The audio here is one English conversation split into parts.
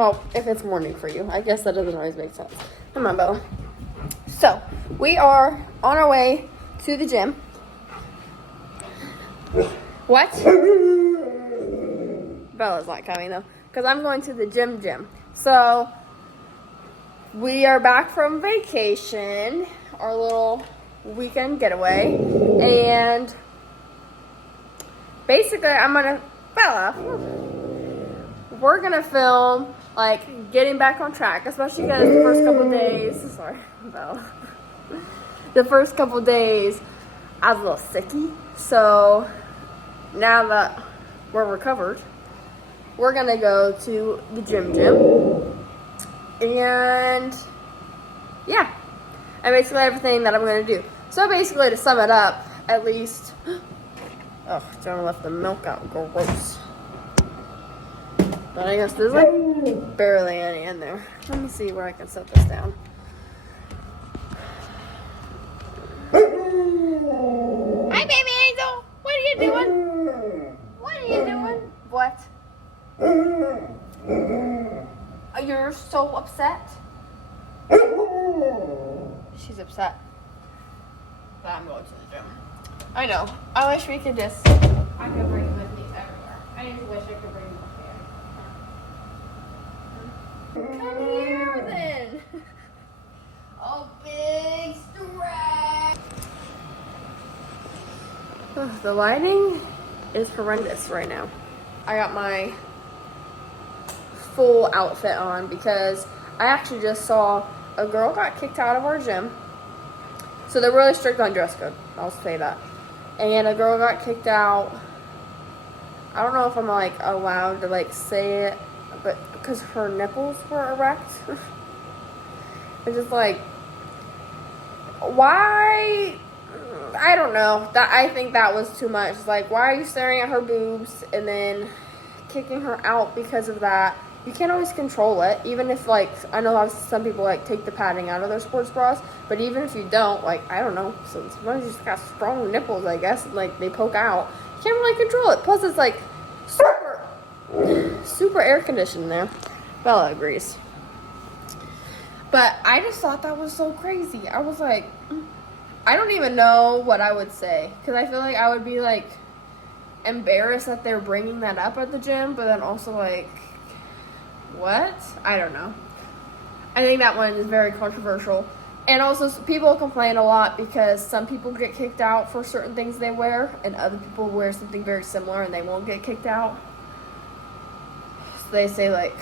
Well, if it's morning for you. I guess that doesn't always make sense. Come on, Bella. So, we are on our way to the gym. What? Bella's not coming, though. Because I'm going to the gym. So, we are back from vacation. Our little weekend getaway. And basically, Bella, we're gonna film like getting back on track, especially because the first couple of days. Sorry, Bella. The first couple of days, I was a little sicky. So now that we're recovered, we're gonna go to the gym, and yeah, and basically everything that I'm gonna do. So basically, to sum it up, at least. Oh, Jonah left the milk out. Gross. But I guess there's like barely any in there. Let me see where I can set this down. Hi, baby angel. What are you doing? What are you doing? What? You're so upset? She's upset that I'm going to the gym. I know. I wish we could I could bring him with me everywhere. I just wish I could bring him with me. Come here, then. Oh, big stretch. The lighting is horrendous right now. I got my full outfit on because I actually just saw a girl got kicked out of our gym. So they're really strict on dress code. I'll say that. And a girl got kicked out. I don't know if I'm like allowed to like say it, but because her nipples were erect. It's just like, why? I don't know. I think that was too much. It's like, why are you staring at her boobs and then kicking her out because of that? You can't always control it, even if, like, I know some people, like, take the padding out of their sports bras, but even if you don't, like, I don't know, sometimes you just got strong nipples, I guess, like, they poke out. You can't really control it. Plus, it's, like, super air conditioned there. Bella agrees. But I just thought that was so crazy. I was like, I don't even know what I would say, because I feel like I would be, like, embarrassed that they're bringing that up at the gym, but then also, like, what? I don't know. I think that one is very controversial. And also, people complain a lot because some people get kicked out for certain things they wear, and other people wear something very similar and they won't get kicked out. So they say, like,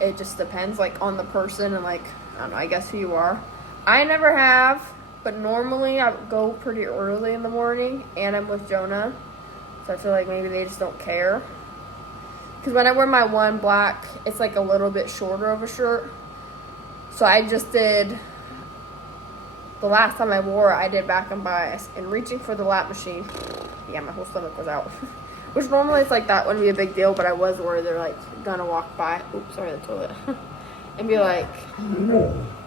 it just depends, like, on the person and, like, I don't know, I guess who you are. I never have, but normally I go pretty early in the morning, and I'm with Jonah. So I feel like maybe they just don't care. Because when I wear my one black, it's like a little bit shorter of a shirt. So I just did, the last time I wore it, I did back and bias. And reaching for the lap machine, yeah, my whole stomach was out. Which normally it's like that wouldn't be a big deal, but I was worried they're like gonna walk by, oops, sorry, the toilet. And be like,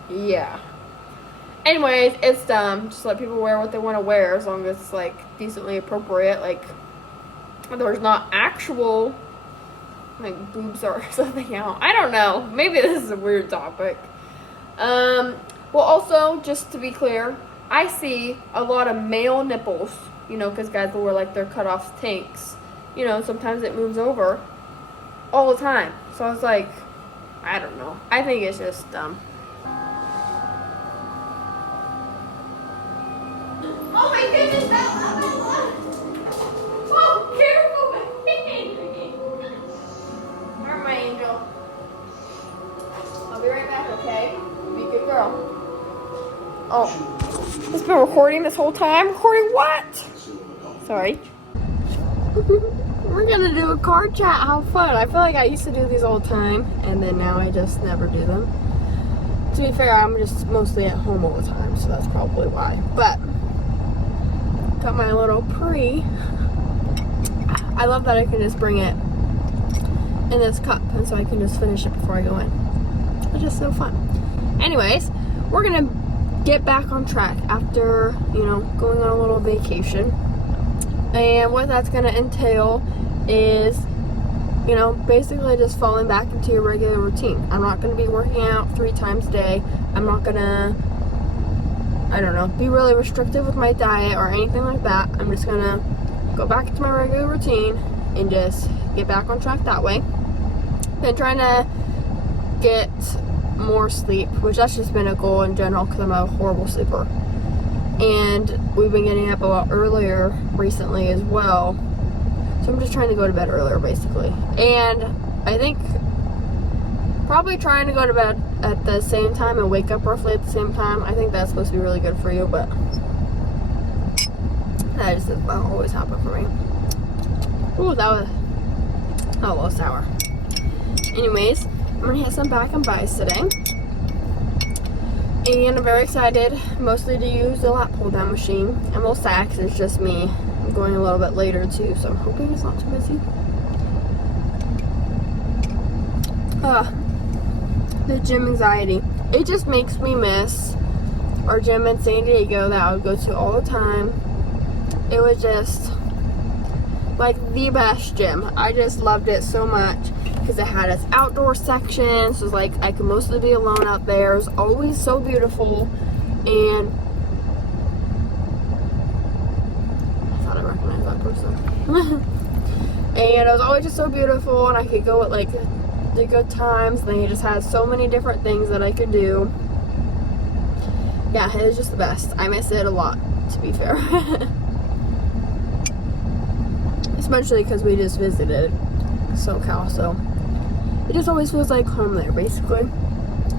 yeah. Anyways, it's dumb. Just let people wear what they want to wear as long as it's like decently appropriate. Like, there's not actual like boobs or something out. I don't know. Maybe this is a weird topic. Well, also, just to be clear, I see a lot of male nipples, you know, because guys will wear like their cutoff tanks. You know, sometimes it moves over all the time. So I was like, I don't know. I think it's just dumb. Oh my goodness, Bella! Oh, careful, baby! Alright, my angel. I'll be right back, okay? Be a good girl. Oh, it's been recording this whole time? Recording what? Sorry. We're gonna do a car chat. How fun. I feel like I used to do these all the time, and then now I just never do them. To be fair, I'm just mostly at home all the time, so that's probably why. But got my little pre. I love that I can just bring it in this cup, and so I can just finish it before I go in. It's just so fun. Anyways, we're gonna get back on track after, you know, going on a little vacation. And what that's gonna entail is you know, basically just falling back into your regular routine. I'm not going to be working out 3 times a day. I'm not going to, I don't know, be really restrictive with my diet or anything like that. I'm just going to go back into my regular routine and just get back on track that way. Been trying to get more sleep, which that's just been a goal in general because I'm a horrible sleeper. And we've been getting up a lot earlier recently as well. So I'm just trying to go to bed earlier, basically. And I think probably trying to go to bed at the same time and wake up roughly at the same time. I think that's supposed to be really good for you, but that just doesn't always happen for me. Ooh, that was a little sour. Anyways, I'm gonna hit some back and buys today. And I'm very excited, mostly to use the lat pull down machine. And most sacks, it's just me. I'm going a little bit later too, so I'm hoping it's not too busy. The gym anxiety. It just makes me miss our gym in San Diego that I would go to all the time. It was just like the best gym. I just loved it so much because it had its outdoor section. So it was like I could mostly be alone out there. It was always so beautiful, and I thought I recognized that person. And it was always just so beautiful, and I could go at like the good times. Then it just had so many different things that I could do. Yeah, it was just the best. I miss it a lot, to be fair. Especially because we just visited SoCal, so it just always feels like home there, basically.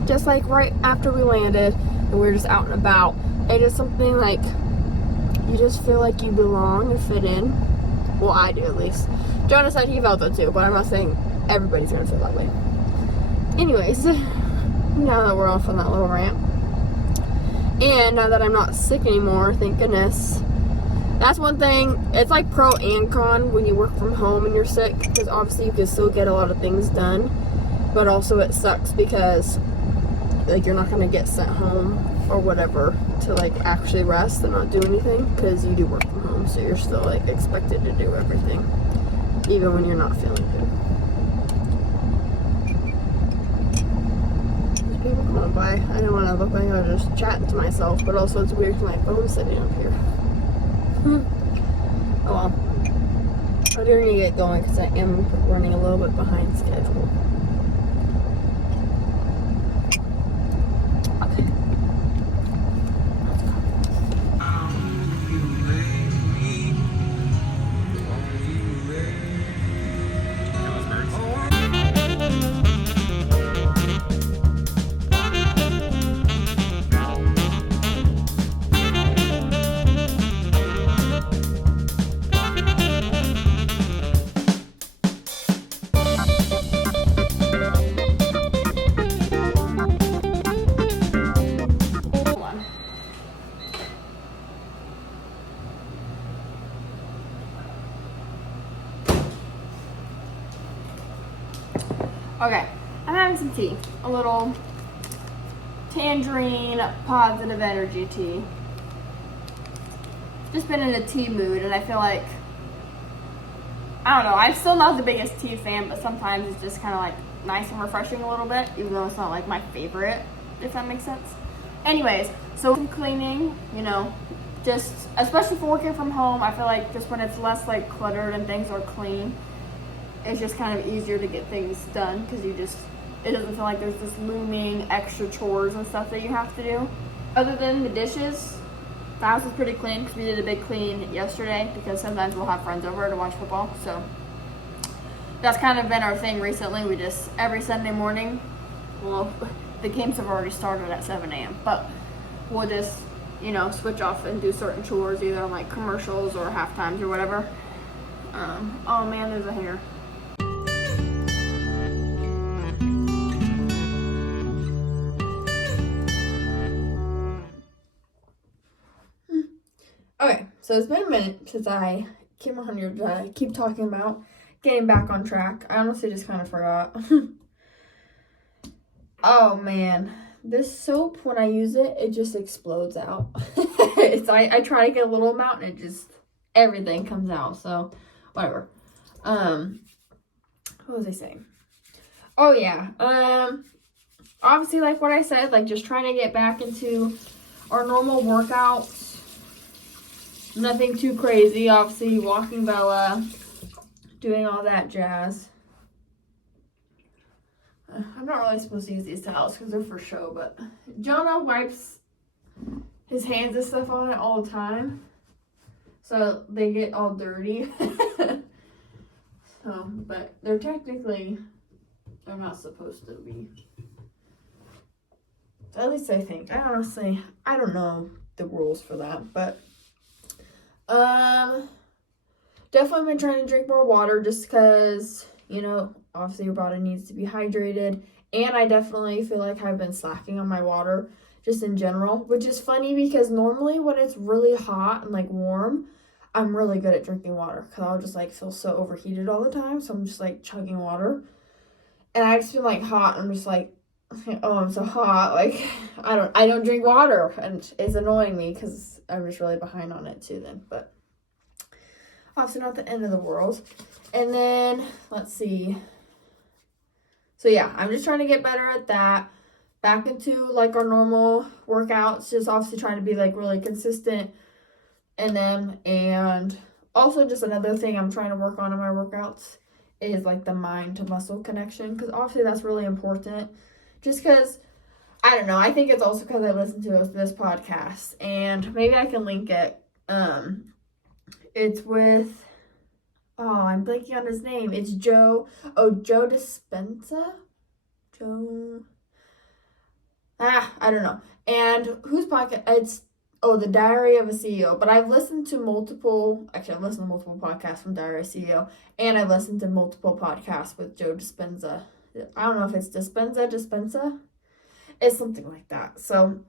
Just like right after we landed and we were just out and about, it is something like you just feel like you belong and fit in. Well, I do, at least. Jonah said he felt it too, but I'm not saying everybody's gonna feel that way. Anyways, now that we're off on that little rant, and now that I'm not sick anymore, thank goodness. That's one thing. It's like pro and con when you work from home and you're sick, because obviously you can still get a lot of things done, but also it sucks because like you're not going to get sent home or whatever to like actually rest and not do anything, because you do work from home, so you're still like expected to do everything even when you're not feeling good. There's people coming by. I don't want to look like I was just chatting to myself, but also it's weird because my phone's sitting up here. Oh well, I do need to get going because I am running a little bit behind schedule. Okay. Okay, I'm having some tea. A little tangerine positive energy tea. Just been in a tea mood, and I feel like, I don't know, I'm still not the biggest tea fan, but sometimes it's just kind of like nice and refreshing a little bit, even though it's not like my favorite, if that makes sense. Anyways, so some cleaning, you know, just, especially for working from home, I feel like just when it's less like cluttered and things are clean, it's just kind of easier to get things done because you just, it doesn't feel like there's this looming extra chores and stuff that you have to do. Other than the dishes, the house is pretty clean because we did a big clean yesterday because sometimes we'll have friends over to watch football. So that's kind of been our thing recently. We just, every Sunday morning, well, the games have already started at 7 a.m. But we'll just, you know, switch off and do certain chores either on like commercials or half times or whatever. Oh man, there's a hair. Okay, so it's been a minute since I came on here to keep talking about getting back on track. I honestly just kind of forgot. Oh man, this soap, when I use it, it just explodes out. I try to get a little amount and it just, everything comes out, so whatever. what was I saying? Oh, yeah. Obviously, like what I said, like just trying to get back into our normal workouts. Nothing too crazy. Obviously, walking Bella, doing all that jazz. I'm not really supposed to use these towels because they're for show, but Jonah wipes his hands and stuff on it all the time, so they get all dirty. So, but they're not supposed to be. At least I think. I don't know the rules for that, but definitely been trying to drink more water just because, obviously your body needs to be hydrated. And I definitely feel like I've been slacking on my water just in general, which is funny because normally when it's really hot and like warm, I'm really good at drinking water because I'll just like feel so overheated all the time. So I'm just like chugging water. And I just feel like hot. I'm just like, oh, I'm so hot. Like, I don't drink water. And it's annoying me because I'm just really behind on it too then. But obviously not the end of the world. And then, let's see. So yeah, I'm just trying to get better at that. Back into like our normal workouts. Just obviously trying to be like really consistent in them. And also just another thing I'm trying to work on in my workouts is like the mind to muscle connection. Because obviously that's really important. Just because, I don't know, I think it's also because I listen to this podcast. And maybe I can link it. It's with... Oh, I'm blanking on his name. It's Joe Dispenza? I don't know. And whose podcast? It's, The Diary of a CEO. But I've listened to multiple podcasts from Diary of a CEO. And I've listened to multiple podcasts with Joe Dispenza. I don't know if it's Dispenza. It's something like that. So,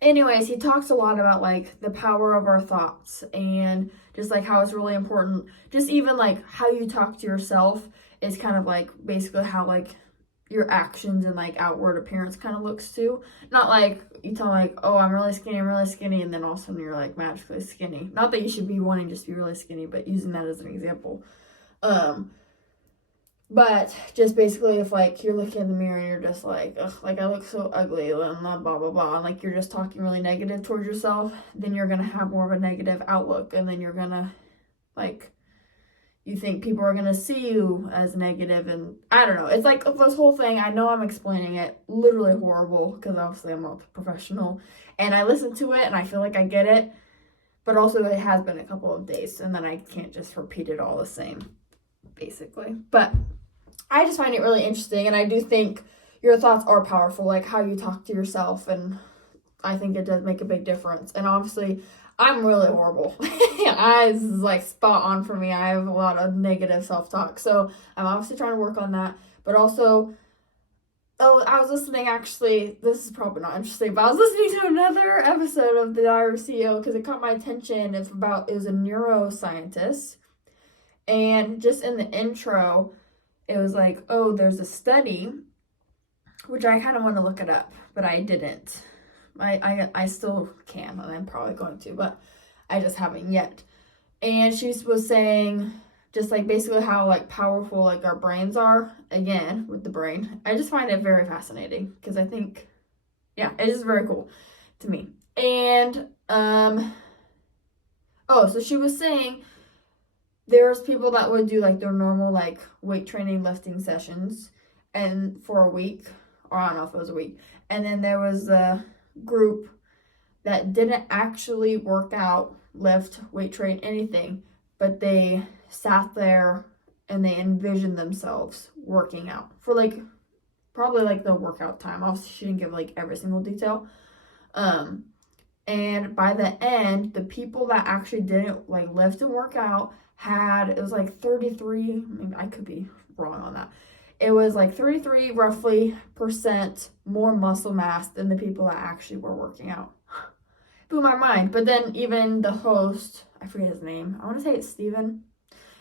anyways, he talks a lot about like the power of our thoughts and just like how it's really important. Just even like how you talk to yourself is kind of like basically how like your actions and like outward appearance kind of looks too. Not like you tell like, oh, I'm really skinny, and then all of a sudden you're like magically skinny. Not that you should be wanting just to be really skinny, but using that as an example. But just basically if like you're looking in the mirror and you're just like, ugh, like I look so ugly and blah, blah, blah, and like you're just talking really negative towards yourself, then you're going to have more of a negative outlook. And then you're going to like, you think people are going to see you as negative. And I don't know. It's like this whole thing. I know I'm explaining it literally horrible because obviously I'm not a professional. And I listen to it and I feel like I get it. But also it has been a couple of days and then I can't just repeat it all the same, basically. But I just find it really interesting, and I do think your thoughts are powerful, like how you talk to yourself, and I think it does make a big difference. And obviously, I'm really horrible. This is like spot on for me. I have a lot of negative self-talk, so I'm obviously trying to work on that. But also, I was listening, actually, this is probably not interesting, but I was listening to another episode of The Diary of a CEO because it caught my attention. It was a neuroscientist, and just in the intro, it was like, oh, there's a study, which I kind of want to look it up, but I didn't. I still can, and I'm probably going to, but I just haven't yet. And she was saying just like basically how like powerful like our brains are, again, with the brain. I just find it very fascinating because I think, yeah, it is very cool to me. And, so she was saying there's people that would do like their normal like weight training lifting sessions and for a week, or I don't know if it was a week. And then there was a group that didn't actually work out, lift, weight train, anything, but they sat there and they envisioned themselves working out for like probably like the workout time. Obviously she didn't give like every single detail. And by the end, the people that actually didn't like lift and work out it was like 33, maybe I could be wrong on that. It was like 33 roughly % more muscle mass than the people that actually were working out. Blew my mind. But then even the host, I forget his name, I want to say it's Steven.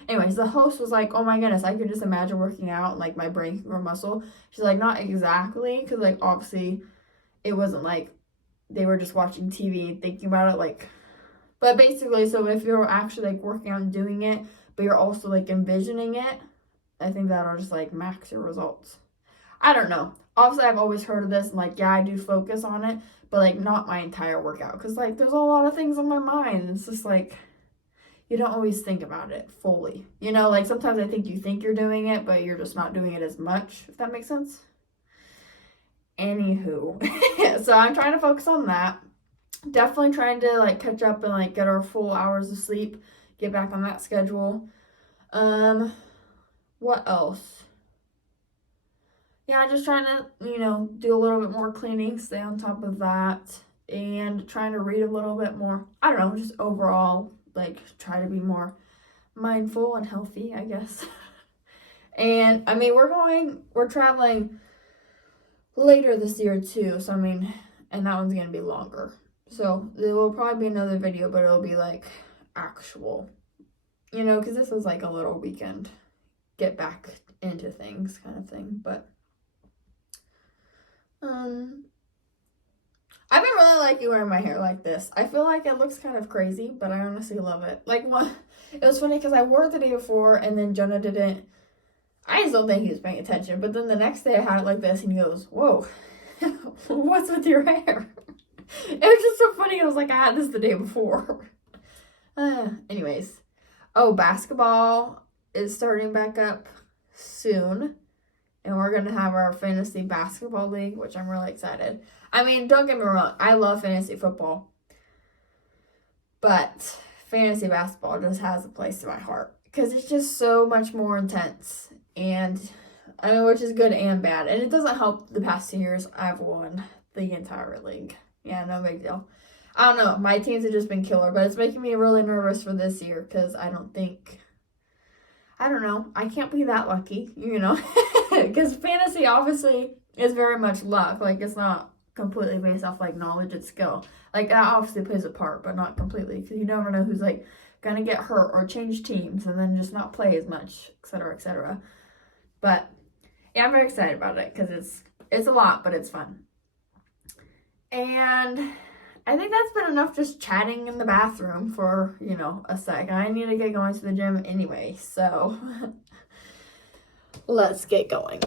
Anyways, the host was like, oh my goodness, I could just imagine working out and like my brain can grow muscle. She's like, not exactly, because like obviously it wasn't like they were just watching TV and thinking about it, like, but basically, so if you're actually like working out and doing it, but you're also like envisioning it, I think that'll just like max your results. I don't know. Obviously, I've always heard of this, and like, yeah, I do focus on it, but like not my entire workout, because like there's a lot of things on my mind. It's just like you don't always think about it fully. You know, like sometimes I think you think you're doing it, but you're just not doing it as much, if that makes sense. Anywho, so I'm trying to focus on that. Definitely trying to like catch up and like get our full hours of sleep, get back on that schedule. What else? Yeah, just trying to, you know, do a little bit more cleaning, stay on top of that, and trying to read a little bit more. I don't know, just overall, like, try to be more mindful and healthy, I guess. And, I mean, we're traveling later this year, too, so, I mean, and that one's going to be longer. So, there will probably be another video, but it'll be, like, actual, you know, because this is, like, a little weekend, get back into things kind of thing, but I've been really liking wearing my hair like this. I feel like it looks kind of crazy, but I honestly love it. Like, it was funny because I wore it the day before, and then Jonah didn't. I just don't think he was paying attention. But then the next day I had it like this, and he goes, "Whoa, what's with your hair?" It was just so funny. I was like, I had this the day before. Anyways. Oh, basketball is starting back up soon. And we're going to have our fantasy basketball league, which I'm really excited. I mean, don't get me wrong. I love fantasy football. But fantasy basketball just has a place in my heart. Because it's just so much more intense. And, I mean, which is good and bad. And it doesn't help the past 2 years I've won the entire league. Yeah, no big deal. I don't know. My teams have just been killer. But it's making me really nervous for this year. Because I don't know. I can't be that lucky, you know. Because fantasy obviously is very much luck. Like, it's not completely based off like knowledge and skill. Like, that obviously plays a part, but not completely, because you never know who's like gonna get hurt or change teams and then just not play as much, etc., etc. But yeah, I'm very excited about it because it's a lot, but it's fun. And I think that's been enough just chatting in the bathroom for, you know, a sec. I need to get going to the gym anyway, so let's get going.